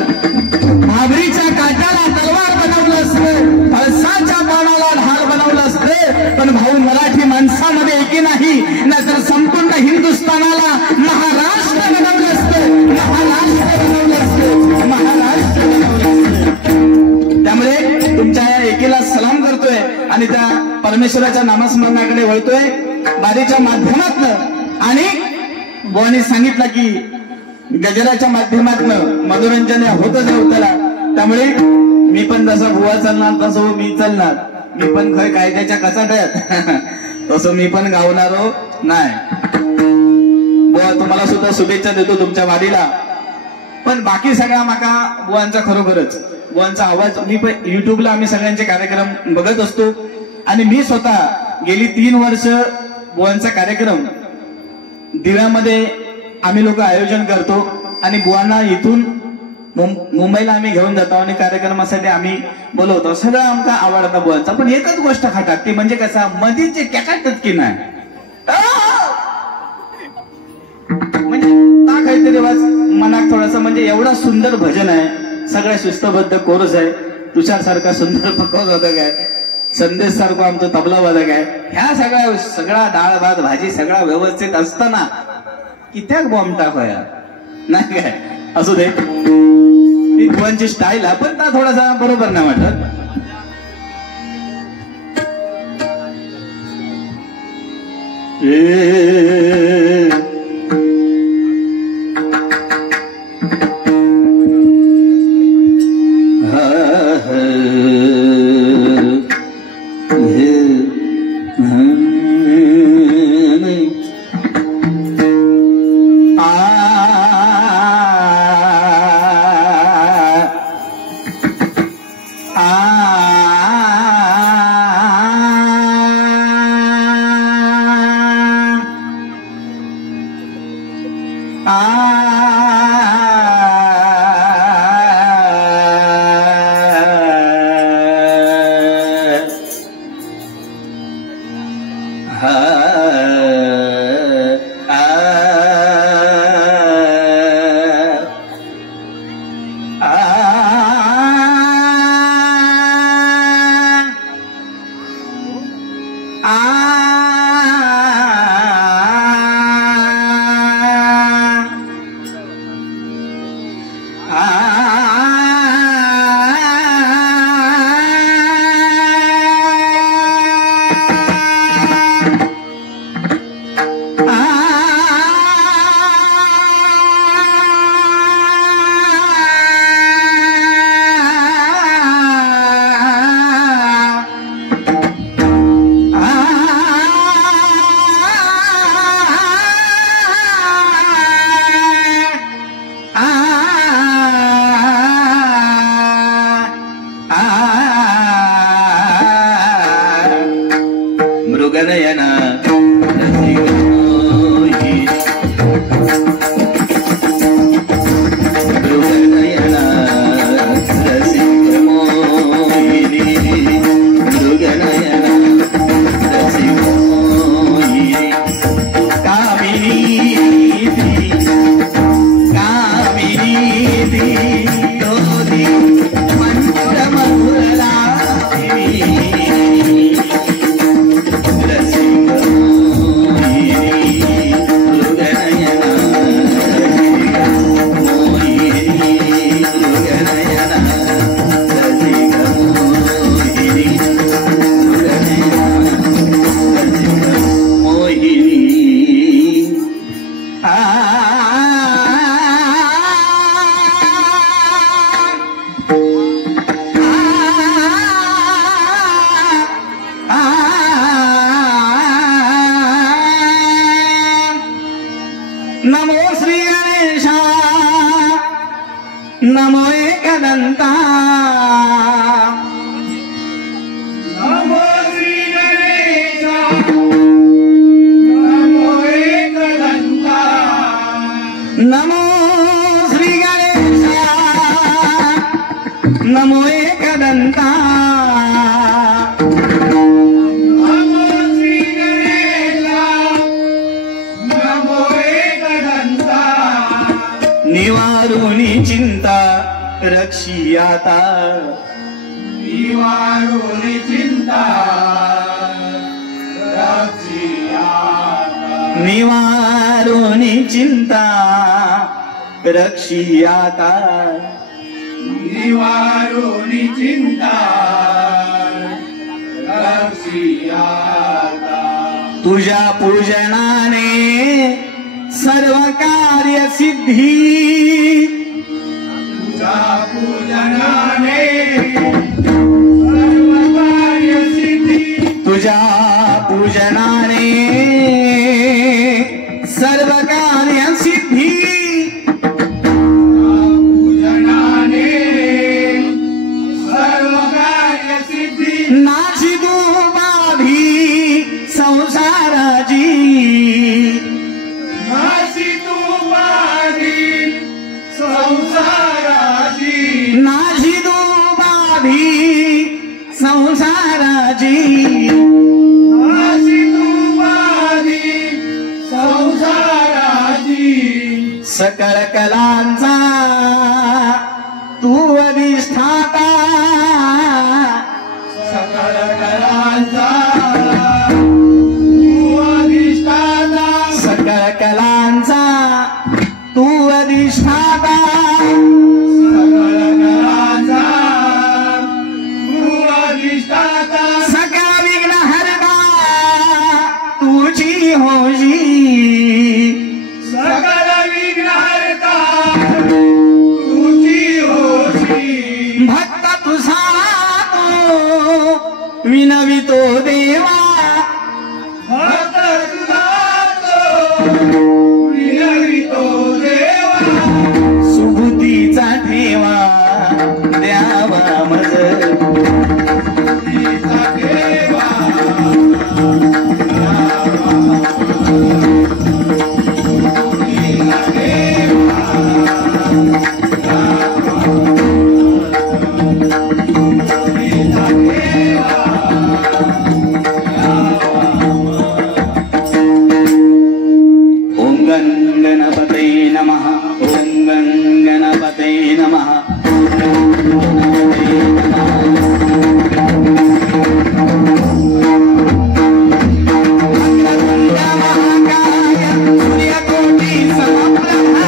भाबरीच्या काट्याला तलवार बनवलं असतं, फळसाच्या पानाला ढाल बनवलं असतं. पण भाऊ मराठी माणसामध्ये एकी नाही, नाहीतर संपूर्ण हिंदुस्थानाला महाराष्ट्र बनवलं असतं, महाराष्ट्र बनवलं असतं, महाराष्ट्र बनवलं असतं. त्यामुळे तुमच्या या एकीला सलाम करतोय आणि त्या परमेश्वराच्या नामस्मरणाकडे वळतोय बारीच्या माध्यमातनं. आणि बुवानी सांगितलं की गजराच्या माध्यमातनं मनोरंजन होतच आहे त्याला. त्यामुळे मी पण जसं बुवा चालणार तसं मी चालणार, मी पण खय कायद्याच्या कचाट्यात तसं मी पण गावणारो नाही. बुवा तुम्हाला सुद्धा शुभेच्छा देतो तुमच्या वाडीला. पण बाकी सगळा माका बुवांचा खरोखरच बुवांचा आवाज, मी पण युट्यूबला आम्ही सगळ्यांचे कार्यक्रम बघत असतो. आणि मी स्वतः गेली 3 वर्ष बुवांचा कार्यक्रम दिव्यामध्ये आम्ही लोक आयोजन करतो. आणि बुवांना इथून मुंबईला आम्ही घेऊन जातो आणि कार्यक्रमासाठी आम्ही बोलवतो. सगळं आमका आवडता बुवांचा. पण एकच गोष्ट खातात ती म्हणजे कसा मधीचे कॅकाटत की नाही, म्हणजे ता काहीतरी वाज मनात थोडासा, म्हणजे एवढा सुंदर भजन आहे, सगळ्या शिस्तबद्ध कोरस आहे. तुषार सारखा सुंदर पकवादक आहे, संदेश सारखं आमचं तबला वादक आहे. ह्या सगळा डाळ भात भाजी सगळा व्यवस्थित असताना कित्याक बॉम्ब टाकूया नाही काय. असू दे, ती बुवांची स्टाईल आहे, पण ता थोडासा बरोबर नाही वाटत. मृगनयना नमो श्री गणेशा नमो एकदंता नमो श्री गणेशा नमो एकदंता नमो श्री गणेशा नमो एकदंता निवारुणी चिंता रक्षियाता निवारुणी चिंता रक्षियाता निवारुणी चिंता रक्षियाता निवारुणी चिंता रक्षियाता तुझ्या पूजनाने सर्व कार्य सिद्धी तुझ्या पूजनाने सर्व कार्य सिद्धी तुझ्या पूजनाने सर्व कार्य सिद्धी पूजनाने सर्व कार्य सिद्धी नाची तू बाभी संसाराची नाची तू बाभी संसाराची सकळ कलांचा तू अधिष्ठाता सकळ कलांचा तू अधिष्ठाता सकळ कलांचा तू अधिष्ठाता सकळ विघ्न हरता तुझी होशी सकळ विघ्न हरता तुझी होशी भक्त तुझा तो विनवितो देवा भक्त तुझा तो विनवितो देवा सुबुद्धीचा ठेवा द्यावा मज ओम गणपते नमः ओम गणपते नमः सूर्यकोटि समप्रभा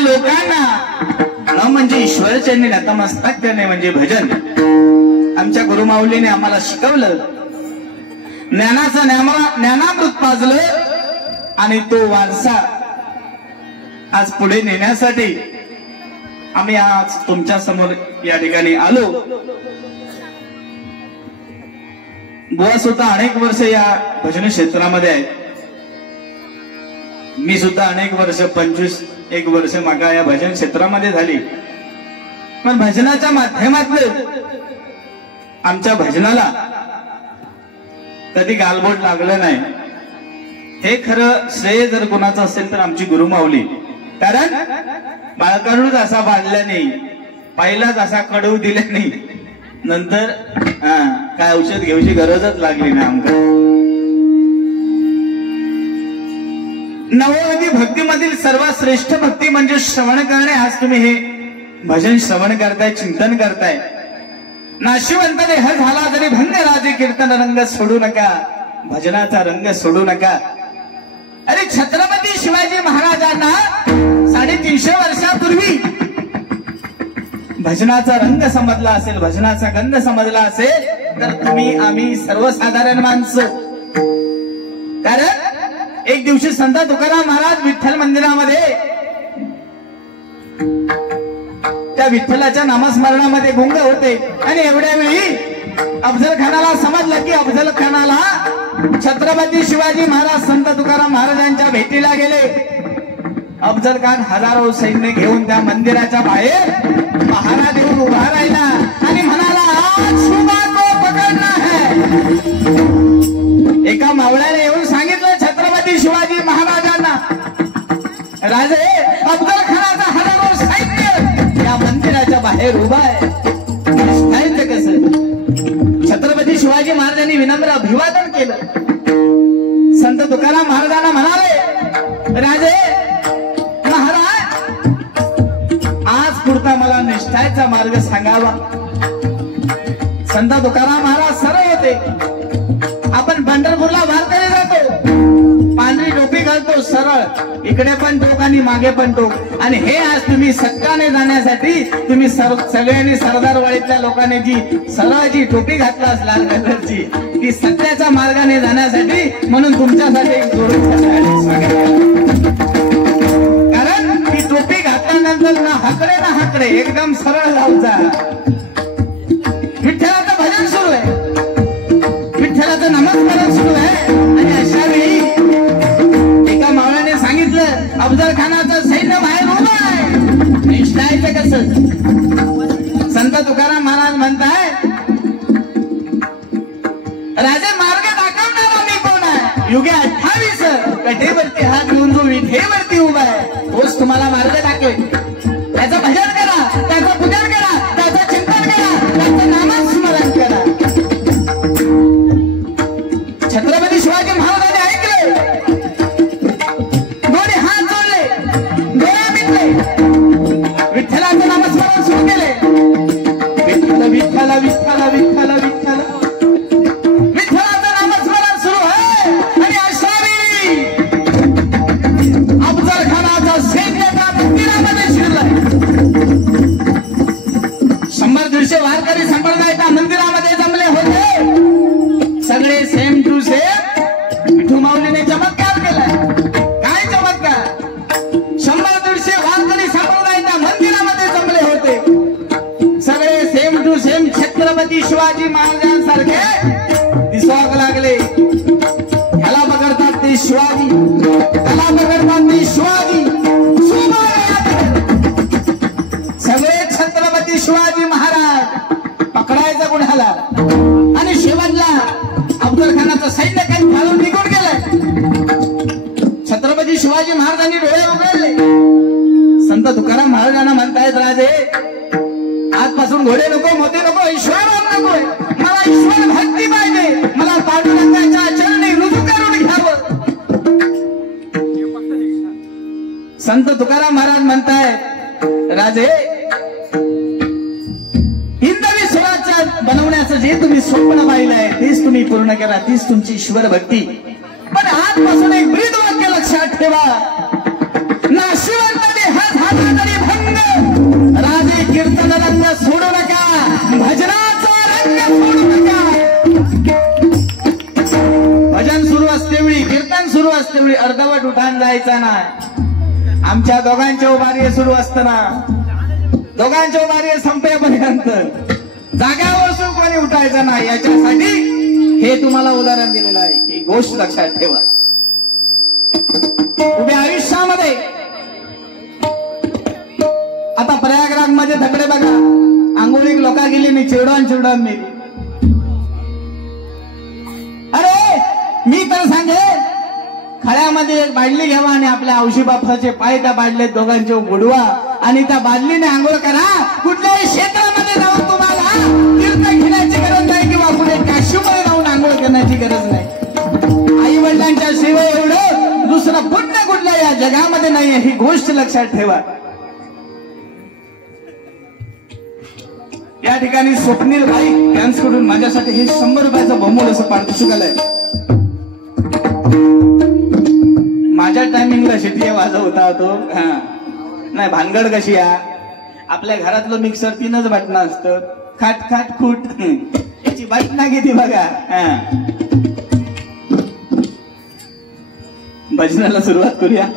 लोकांना न म्हणजे ईश्वरचरणी नतमस्तक करणे म्हणजे भजन. आमच्या गुरुमाऊलीने आम्हाला शिकवलं, ज्ञानाचं ज्ञानामृत पाजलं आणि तो वारसा आज पुढे नेण्यासाठी आम्ही आज तुमच्या समोर या ठिकाणी आलो. बुवा सुद्धा अनेक वर्ष या भजन क्षेत्रामध्ये आहेत. मी सुद्धा अनेक वर्ष 25 वर्ष मागा या भजन क्षेत्रामध्ये झाली. पण भजनाच्या माध्यमातून आमच्या भजनाला कधी गालबोट लागलं नाही. हे खरं श्रेय जर कोणाचं असेल तर आमची गुरुमाऊली. कारण बाळकडूच असा बांधल्या नाही, पहिलाच असा कडू दिल्या नाही, नंतर काय औषध घेऊची गरजच लागली ना आमका. नवोदी भक्तीमधील सर्वात श्रेष्ठ भक्ती म्हणजे श्रवण करणे. आज तुम्ही हे भजन श्रवण करताय, चिंतन करताय. नाशिवंत देह झाला तरी भंग राजे कीर्तन रंग सोडू नका, भजनाचा रंग सोडू नका. अरे छत्रपती शिवाजी महाराजांना 350 वर्षापूर्वी भजनाचा रंग समजला असेल, भजनाचा गंध समजला असेल तर तुम्ही आम्ही सर्वसाधारण माणसं. कारण एक दिवशी संत तुकाराम महाराज विठ्ठल मंदिरामध्ये त्या विठ्ठलाच्या नामस्मरणामध्ये गुंग होते आणि एवढ्या वेळी अफजल खानाला समजलं की अफजल खानाला छत्रपती शिवाजी महाराज संत तुकाराम महाराजांच्या भेटीला गेले. अफजल खान हजारो सैन्य घेऊन त्या मंदिराच्या बाहेर पहारा देऊन उभा राहिला आणि म्हणाला, आज शुभा को पकडना है. एका मावळ्याने येऊन सांगितलं छत्रपती शिवाजी महाराजांना, राजे अफजल खानाचा हजारो सैन्य या मंदिराच्या बाहेर उभा आहे. कसं छत्रपती शिवाजी महाराजांनी विनम्र अभिवादन केलं. संत तुकाराम महाराजांना म्हणाले, राजे महाराज आज पुरता मला निष्ठाचा मार्ग सांगावा. संत तुकाराम महाराज सरळ होते. आपण पंढरपूरला वारकरी जातो, पांढरी टोपी घालतो, सरळ इकडे पण टोक आणि मागे पण टोक. आणि हे आज तुम्ही सत्काने जाण्यासाठी तुम्ही सगळ्यांनी सरदारवाडीतल्या लोकांनी जी सरळ जी टोपी घातला लाल कलरची, ती सत्याच्या मार्गाने जाण्यासाठी, म्हणून तुमच्यासाठी एक जोडून कारण ती टोपी घातल्यानंतर ना हाकडे एकदम सरळ जाऊचा. विठ्ठलाचं भजन सुरू आहे, विठ्ठलाचं नामस्मरण सुरू आहे. आणि अशा वेळी एका मावळ्याने सांगितलं, अफजल खानाचं सैन्य बाहेर उभं आहे, निष्ठायचं कसं. संत तुकाराम महाराज म्हणताय, राजे मार्ग दाखवणारा मी कोण आहे. युगे 28 कटेवरती हात घेऊन जो विठेवरती उभा आहे तोच तुम्हाला मार्ग दाखवेल. त्याचं भजन करा, त्याचं पूजन करा, त्याचं चिंतन करा, त्याचं नामस्मरण करा. छत्रपती शिवाजी महाराजांनी ऐकले, दोन्ही हात जोडले, डोळे मिटले, विठ्ठलाचं नामस्मरण सुरू केले. विठ्ठल विठ्ठल विठ्ठल विठ्ठल विठ्ठल विठ्ठलाचं नामस्मरण सुरू आहे. आणि अशा वेळी अफजल खानाचा सैन्य त्या मंदिरामध्ये शिरलाय. 100-150 वारकरी संप्रदाय त्या मंदिरामध्ये जमले होते. सगळे सेम टू सेम विठू माऊलीने चमत्कार केलाय. काय चमत्कार. 100-150 वारकरी संप्रदाय त्या मंदिरामध्ये जमले होते. सगळे same to same Chhatrapati Shivaji महाराजांसारखे दिसायला लागले. ह्याला पकडतात ते शिवाजी, त्याला पकडतात ते शिवाजी. सगळे छत्रपती शिवाजी महाराज पकडायचा गुन्ह्याला. आणि शेवटला अफजल खानाचं सैन्य काही घालून निघून गेलंय. छत्रपती शिवाजी महाराजांनी डोळे उघडले. संत तुकाराम महाराजांना म्हणतायत, राजे आजपासून घोडे नको, मोती नको, ईश्वर नकोय. मला ईश्वर भक्ती पाहिजे. मला पांडुरंगाच्या चरणी रुजू करून घ्यावं. संत तुकाराम महाराज म्हणतायत, राजे हिंदवी स्वराज्य बनवण्याचं जे तुम्ही स्वप्न पाहिलंय तेच तुम्ही पूर्ण करा, तीच तुमची ईश्वर भक्ती. पण आजपासून एक ब्रीद वाक्य लक्षात ठेवा, नाशिवंत देह झाला आणि कीर्तन रंग सोडू नका, भजनाचा रंग सोडू नका. भजन सुरू असते वेळी, कीर्तन सुरू असते वेळी अर्धवट उठान जायचा नाही. आमच्या दोघांचे उभारी सुरू असताना दोघांचे उभारी संपेपर्यंत जाग्यावर सुरू कोणी उठायचं नाही. याच्यासाठी हे तुम्हाला उदाहरण दिलेलं आहे. ही गोष्ट लक्षात ठेवा. उभ्या आयुष्यामध्ये आता प्रयागराज मध्ये धकडे बघा, आंघोळीक लोक गेली मी चिरडून मेली. अरे मी तर सांगेन खळ्यामध्ये एक बादली घ्यावा आणि आपल्या औशी बापसाचे पाय त्या बादलीत दोघांचे बुडवा आणि त्या बादलीने आंघोळ करा. कुठल्याही क्षेत्रामध्ये जाऊन तुम्हाला तीर्थ घेण्याची गरज नाही किंवा कुठे काशीमध्ये जाऊन आंघोळ करण्याची गरज नाही. आई वडिलांच्या शिवाय एवढं दुसरं पुण्य कुठलं या जगामध्ये नाहीये. ही गोष्ट लक्षात ठेवा. या ठिकाणी स्वप्नील भाई यांच्याकडून माझ्यासाठी हे 100 रुपयाचं बमोल असं पारितोषिक आलंय. माझ्या टायमिंगला शिटिया वाजवता तो. नाही भानगड कशी या, आपल्या घरातलं मिक्सर 3च बटणं असतं. खाट खाट खूट याची बटणं किती बघा. भजनाला सुरुवात करूया.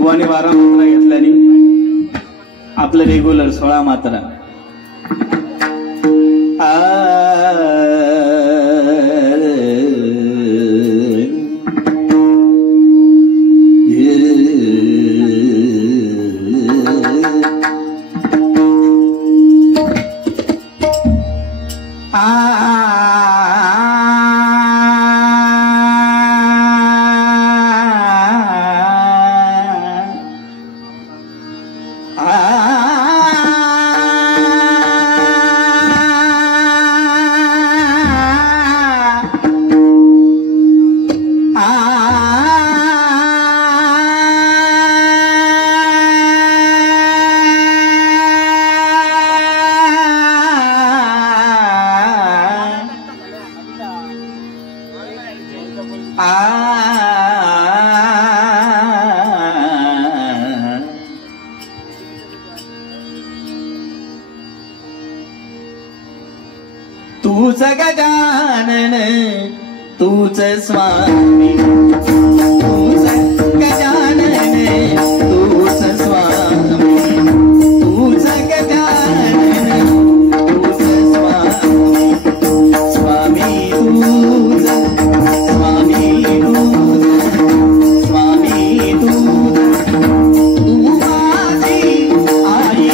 बुवाने 12 मात्रा घेतल्याने आपलं रेग्युलर 16 मात्रा. तूच गजानन तूच स्वामी, तूच गजानन तूच स्वामी, तूच गजानन तूच स्वामी, स्वामी तूच, स्वामी तूच, स्वामी तूच, तू माझी आई.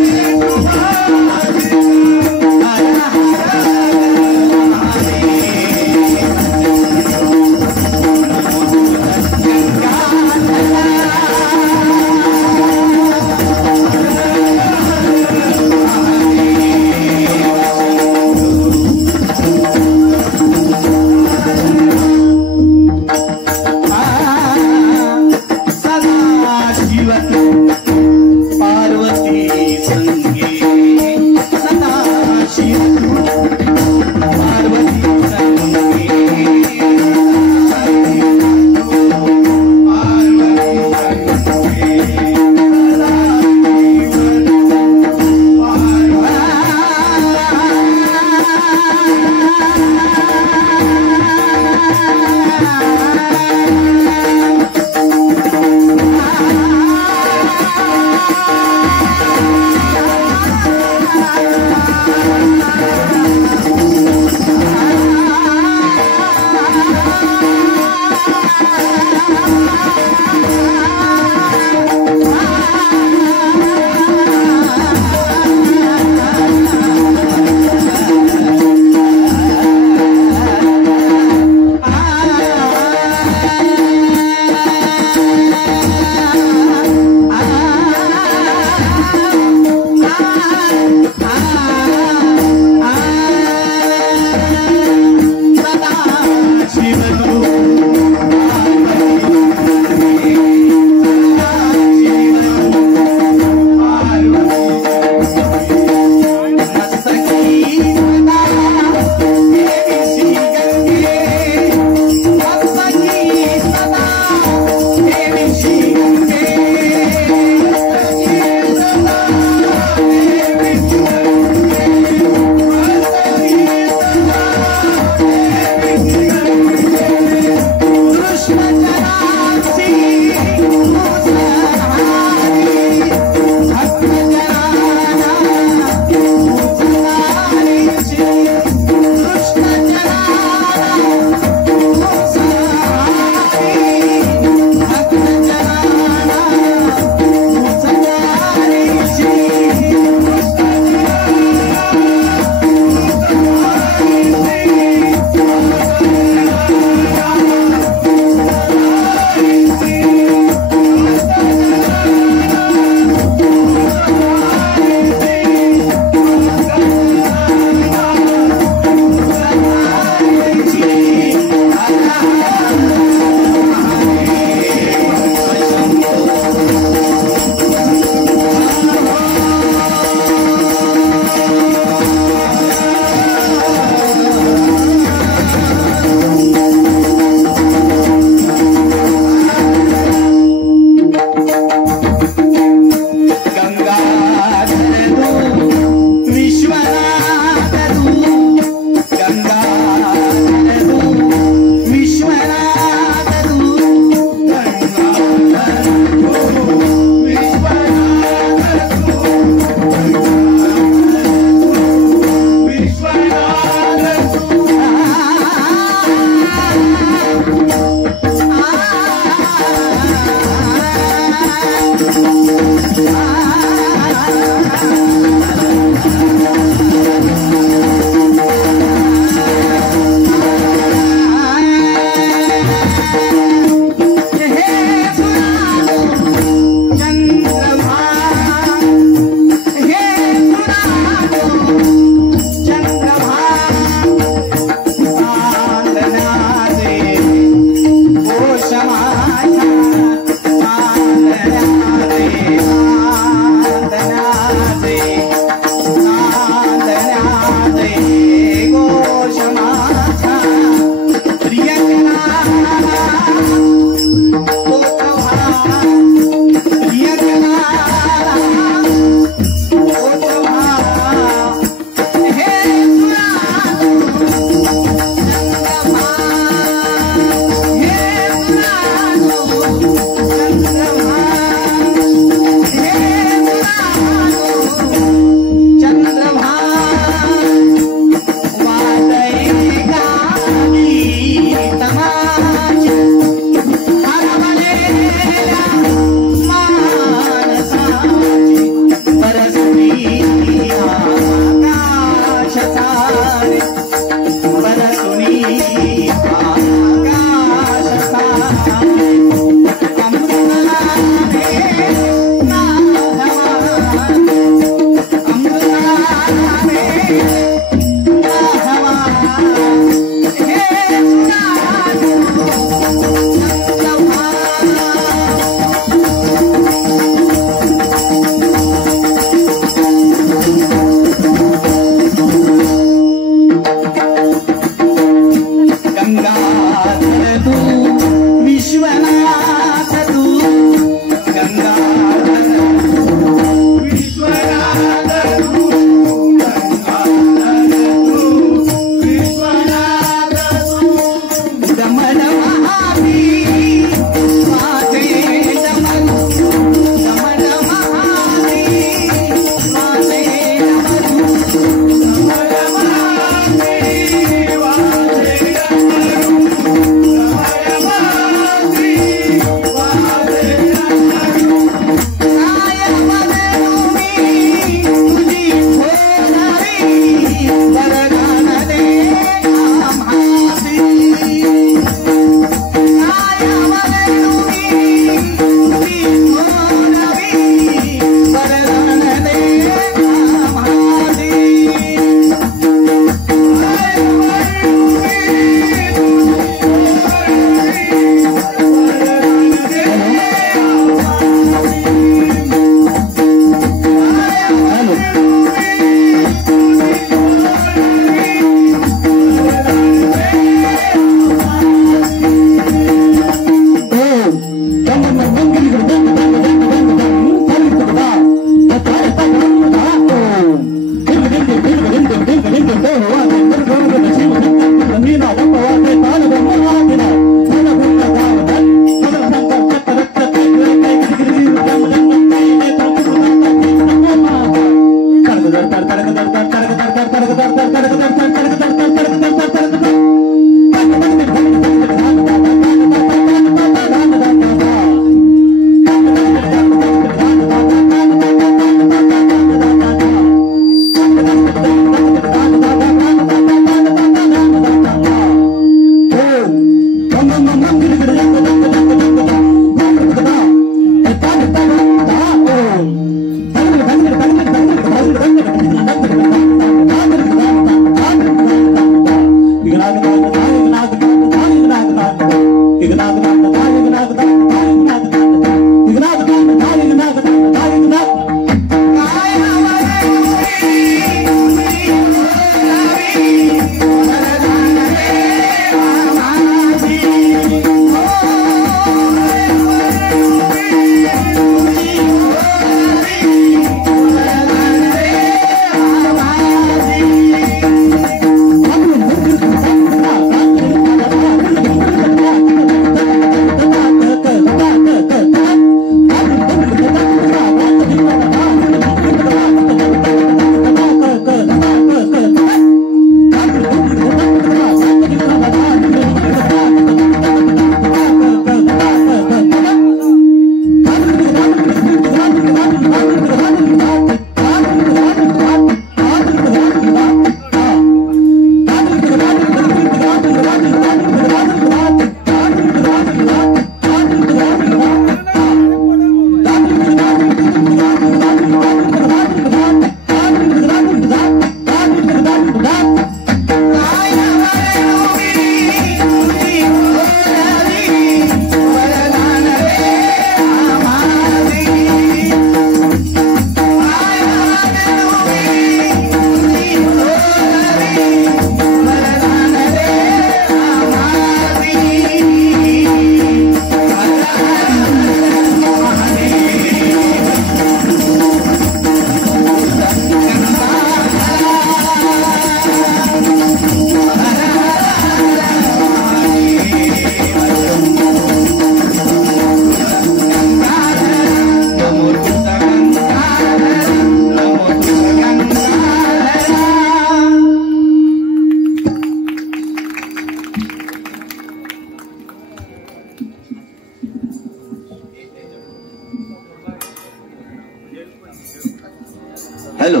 हॅलो.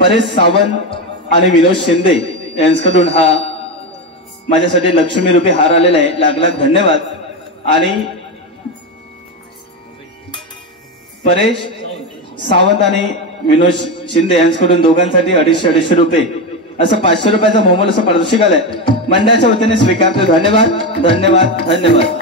परेश सावंत आणि विनोद शिंदे यांच्याकडून हा माझ्यासाठी लक्ष्मी रूपी हार आलेला आहे. लाख लाख धन्यवाद. आणि परेश सावंत आणि विनोद शिंदे यांच्याकडून दोघांसाठी 250 रुपये असं 500 रुपयाचा मोबाईल असं पारितोषिक आलंय. मंडळाच्या वतीने स्वीकारतो. धन्यवाद धन्यवाद धन्यवाद.